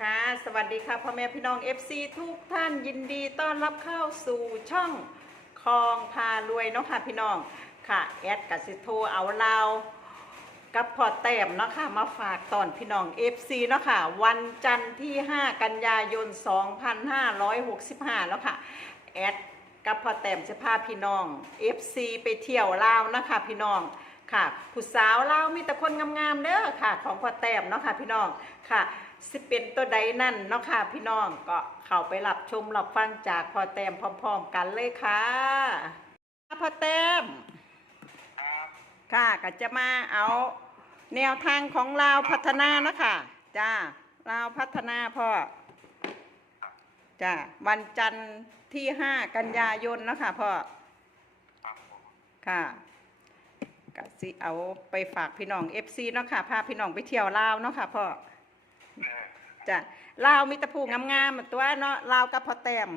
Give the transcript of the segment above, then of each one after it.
ค่ะ สวัสดีค่ะพ่อแม่พี่น้อง FC ทุกท่านยินดีต้อนรับเข้าสู่ช่องคลองพารวยเนาะค่ะพี่น้องค่ะแอดกับสิโทเอาเราวกับพอแต้มเนาะค่ะมาฝากตอนพี่น้อง FC เนาะค่ะวันจันทร์ที่ 5 กันยายน 2565 แล้วค่ะแอดกับพอแต้มจะพาพี่น้อง FC ไปเที่ยวลาวนะคะพี่น้องค่ะผู้สาวลาวมีแต่คนงามๆเด้อค่ะ ของพอแต้มเนาะค่ะพี่น้องค่ะ สิเป็นตัวใดนั่นเนาะค่ะพี่น้องก็เข้าไปรับชมรับฟังจากพ่อแต้มพร้อมๆกันเลยค่ะพ่อแต้มค่ะก็จะมาเอาแนวทางของลาวพัฒนาเนาะค่ะจ้าลาวพัฒนาพ่อจ้าวันจันทร์ที่5กันยายนเนาะค่ะพ่อค่ะก็สิเอาไปฝากพี่น้อง FC เนาะค่ะพาพี่น้องไปเที่ยวลาวเนาะค่ะพ่อ จ้ะลาวมีแตะพูงามๆตัวเนาะลาวกับพอแต้ม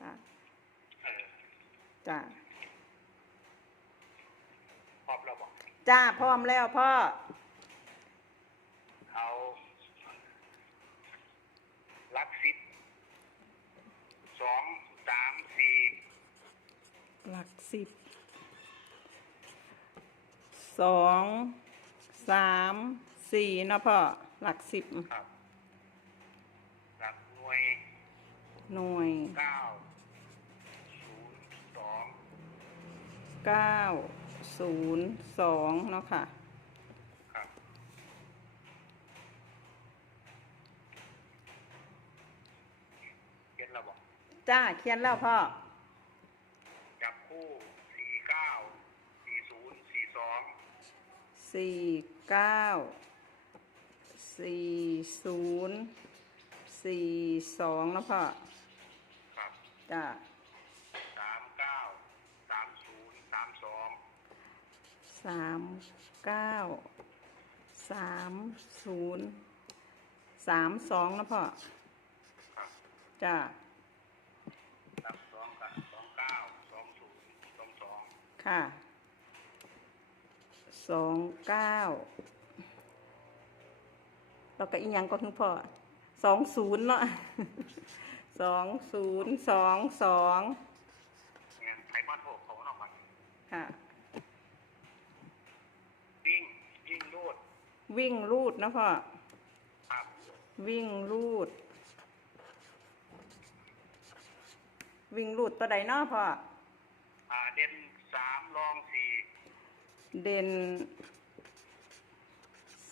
จ้ะเออจ้ะพร้อมแล้วบอกจ้าพร้อมแล้วพ่อเอาลักซิปสองสามสี่หลักสิบสอง สามสี่เนาะพ่อหลักสิบครับ หลักหน่วยหน่วยเก้าศูนย์สองเก้าศูนย์สองเนาะค่ะ ครับเขียนแล้วบอกจ้าเขียนแล้วพ่อ จับคู่สี่เก้าสี่ศูนย์สี่สอง สี่เก้าสี่ศูนย์สี่สองเนาะพ่อครับจ้าสามเก้าสามศูนย์สามสองสามเก้าสามศูนย์สามสองนะพ่อครับจ้าสามสองกับสองเก้าสองศูนย์สองสองค่ะ สองเก้าแล้วก็อีกอย่างก็คือพ่อสองศูนย์เนาะสองศูนย์สองสองเงินไทยบ้านโถกเขาออกมาค่ะ วิ่งวิ่งรูด วิ่งรูดนะพ่อครับวิ่งรูด วิ่งรูดตัวใดเนาะพ่ออ่าเด่นสามรองสี่ เด่น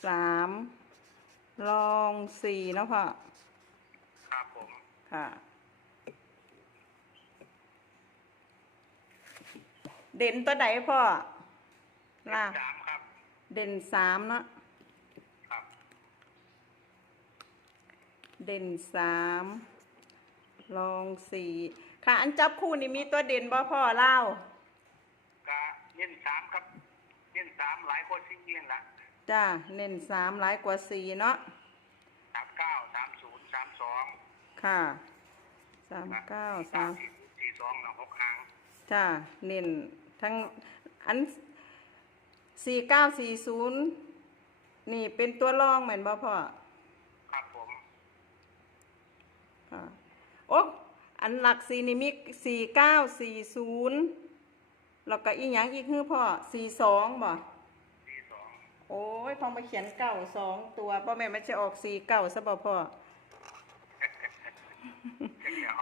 สามลองสี่เนาะพ่อครับผมค่ะ เด่นตัวใดพ่อล่ะสามครับ เด่นสามเนาะครับ เด่นสามลองสี่ค่ะ อันจับคู่นี่มีตัวเด่นบ่พ่อเล่ากะเน้นสามครับเน้น สามหลายคนซิ่งเน้นละจ้าเน้นสามหลายกว่าสี่เนาะสามเก้าสามศูนย์สามสองค่ะสามเก้าสามสี่สี่สองนะหกครั้งจ้าเน้นทั้งอันสี่เก้าสี่ศูนย์นี่เป็นตัวรองเหมือนบ่พ่อครับผมค่ะโอ้อันหลักสี่นี่มีสี่เก้าสี่ศูนย์ แล้วก็อีกอย่างอีกคือพ่อสี่สองบ่สี่สองโอ้ยพอมาเขียนเก้าสองตัวพ่อแม่ไม่จะออกสี่เก้าซะบ่พ่อเดียว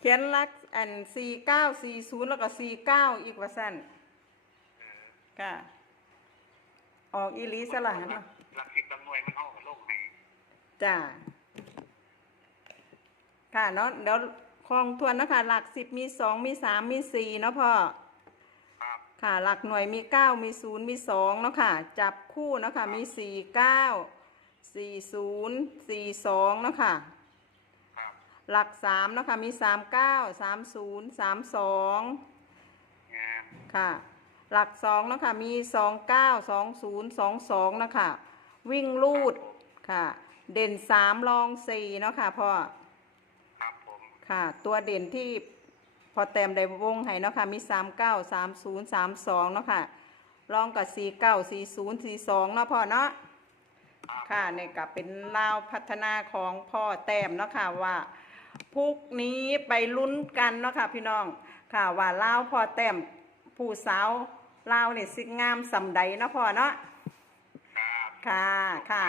เขียนหลักอันสี่เก้าสี่ศูนย์แล้วก็สี่เก้าอีกว่าสั้นเออค่ะออกอีหลีสละเนาะหลักสิบลำหน่วยมันเอากับโลกให้จ้าค่ะเนาะเดี๋ยว คลองทวนนะคะหลักสิบมีสองมีสามมีสี่เนาะพ่อครับค่ะ หลักหน่วยมีเก้ามีศูนย์มีสองเนาะค่ะ จับคู่เนาะค่ะมีสี่เก้าสี่ศูนย์สี่สองเนาะค่ะ ครับหลักสามเนาะค่ะมีสามเก้าสามศูนย์สามสองงานค่ะ หลักสองเนาะค่ะมีสองเก้าสองศูนย์สองสองเนาะค่ะ วิ่งลูดค่ะ เด่นสามรองสี่เนาะค่ะพ่อ ค่ะ ตัวเด่นที่พอแต้มได้วงให้เนาะค่ะมี3 9 3 0 3 2เนาะค่ะลองกับสี่เก้าสี่ศูนย์สี่สองเนาะพ่อเนาะค่ะนี่ก็เป็นลาวพัฒนาของพ่อแต้มเนาะค่ะว่าพรุ่งนี้ไปลุ้นกันเนาะค่ะพี่น้องค่ะว่าลาวพ่อแต้มผู้สาวลาวเนี่ยสิงามสำใดเนาะพ่อเนาะค่ะค่ะ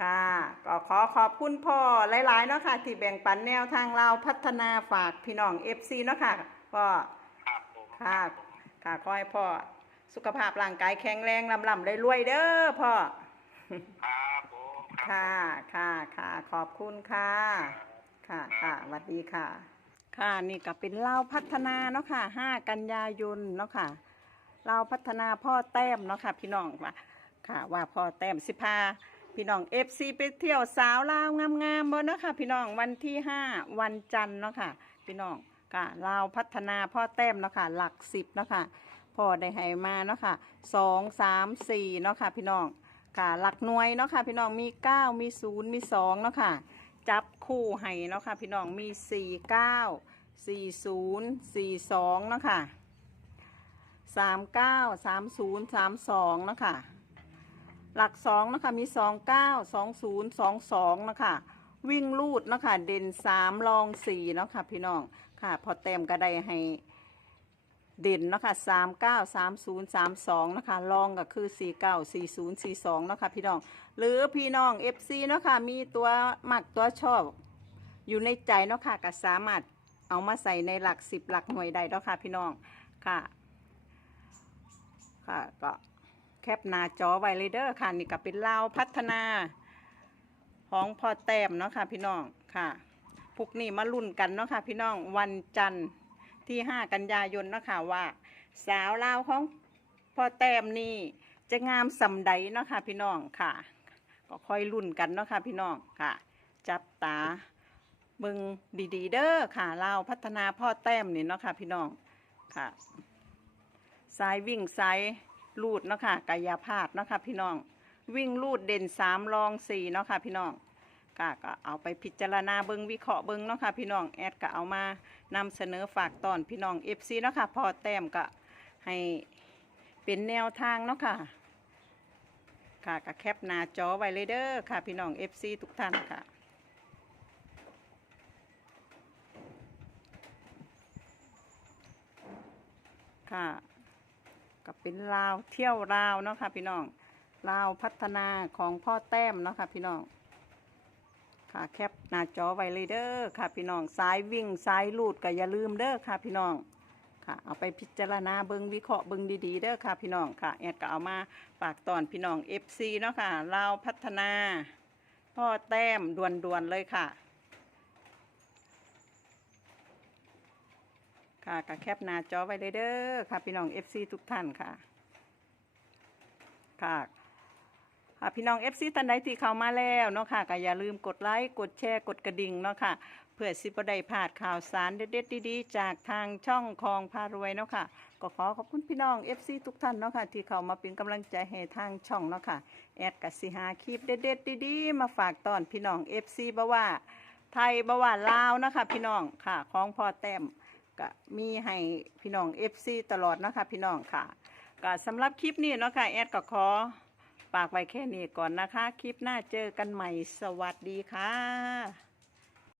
ค่ะก็ขอขอบคุณพ่อหลายๆเนาะค่ะ ที่แบ่งปันแนวทางลาวพัฒนาฝากพี่น้อง FC เนาะค่ะก็ครับผมค่ะค่ะขอให้พ่อสุขภาพร่างกายแข็งแรงลำลำรวยๆเด้อพ่อครับผมครับค่ะ ค่ะค่ะขอบคุณค่ะ ค่ะค่ะสวัสดีค่ะ ค่ะนี่ก็เป็นเล่าวพัฒนาเนาะค่ะ5กันยายนเนาะค่ะเล่าวพัฒนาพ่อแต้มเนาะค่ะ พี่น้องว่าค่ะ ว่าพ่อแต้มสิพา พี่น้องเอฟซีไปเที่ยวสาวลาวงามๆบ่เนาะค่ะ พี่น้องวันที่5วันจันทร์เนาะค่ะ พี่น้องค่ะลาวพัฒนาพ่อแต้มเนาะค่ะ หลักสิบเนาะค่ะพ่อได้ให้มาเนาะค่ะสองสามสี่เนาะค่ะ พี่น้องค่ะหลักหน่วยเนาะค่ะ พี่น้องมี9มี0มี2เนาะค่ะ จับคู่ให้เนาะค่ะ พี่น้องมี4 9 4 0 4 2เนาะค่ะ3 9 3 0 3 2เนาะค่ะ หลัก2เนะคะมี2 9 2 0 2 2เนาะคะวิ่งลูดนะคะเด่น3รอง4เนะคะพี่น้องค่ะ พอเต็มก็ได้ให้เด่นนะคะสามเก้าสามศูนย์สามสองนะคะรองก็คือสี่เก้าสี่ศูนย์สี่สองนะคะพี่น้อง หรือพี่น้องเอฟซีเนาะค่ะมีตัวหมักตัวชอบ อยู่ในใจเนาะค่ะก็สามารถเอามาใส่ในหลักสิบหลักหน่วยใดเนาะค่ะพี่น้องค่ะ ค่ะก็ แคปหน้าจอไว้เลยเด้อค่ะนี่ก็เป็นลาวพัฒนา ของพอแต้มเนาะค่ะพี่น้องค่ะพวกนี้มาลุ้นกันเนาะค่ะพี่น้องวันจันทร์ที่ 5 กันยายนเนาะค่ะว่า สาวลาวของพ่อแต้มนี่จะงามสำใดเนาะค่ะพี่น้องค่ะ ก็ค่อยรุ่นกันเนาะค่ะพี่น้องค่ะ จับตาเบิงดีๆ เด้อค่ะลาวพัฒนาพ่อแต้มนี่เนาะค่ะพี่น้องค่ะสายวิ่งสาย ลูดเนาะค่ะกายภาพเนาะค่ะพี่น้อง วิ่งลูดเด่นสามรองสี่เนาะค่ะพี่น้องค่ะก็เอาไปพิจารณาเบิงวิเคราะห์เบิงเนาะค่ะพี่น้องแอดก็เอามานำเสนอฝากตอนพี่น้องเอฟซีเนาะค่ะพอแต้มก็ให้เป็นแนวทางเนาะค่ะค่ะก็แคปหน้าจอไว้เลยเด้อค่ะพี่น้องเอฟซีทุกท่านค่ะค่ะ ก็เป็นลาวเที่ยวลาวเนาะค่ะพี่น้องลาวพัฒนาของพ่อแต้มเนาะค่ะพี่น้องค่ะแคปหน้าจอไว้เลยเด้อค่ะพี่น้องสายวิ่งสายลูดก็อย่าลืมเด้อค่ะพี่น้องค่ะเอาไปพิจารณาเบิงวิเคราะห์เบิงดีๆเด้อค่ะพี่น้องค่ะแอดก็เอามาฝากตอนพี่น้อง FC เนาะค่ะลาวพัฒนา พ่อแต้มด่วนๆเลยค่ะ ค่ะก็แคปหน้าจอไว้เลยเด้อค่ะพี่น้อง FC ทุกท่านค่ะ ค่ะค่ะพี่น้อง FC ท่านใดที่เข้ามาแล้วเนาะค่ะก็อย่าลืมกดไลค์กดแชร์กดกระดิ่งเนาะค่ะ เพื่อสิบได้พลาดข่าวสารเด็ดๆดีๆจากทางช่องคองพารวยเนาะค่ะ ก็ขอขอบคุณพี่น้อง FC ทุกท่านเนาะค่ะ ที่เข้ามาเป็นกำลังใจให้ทางช่องเนาะค่ะ แอดกัสิหาคลิปเด็ดๆดีๆ มาฝากตอนพี่น้อง FC บ่ว่าไทยบ่ว่าลาวเนาะค่ะพี่น้องค่ะของพอแต้ม ก็มีให้พี่น้อง FC ตลอดเนาะค่ะพี่น้องค่ะก็สำหรับคลิปนี้เนาะค่ะแอดก็ขอฝากไว้แค่นี้ก่อนนะคะ คลิปหน้าเจอกันใหม่สวัสดีค่ะ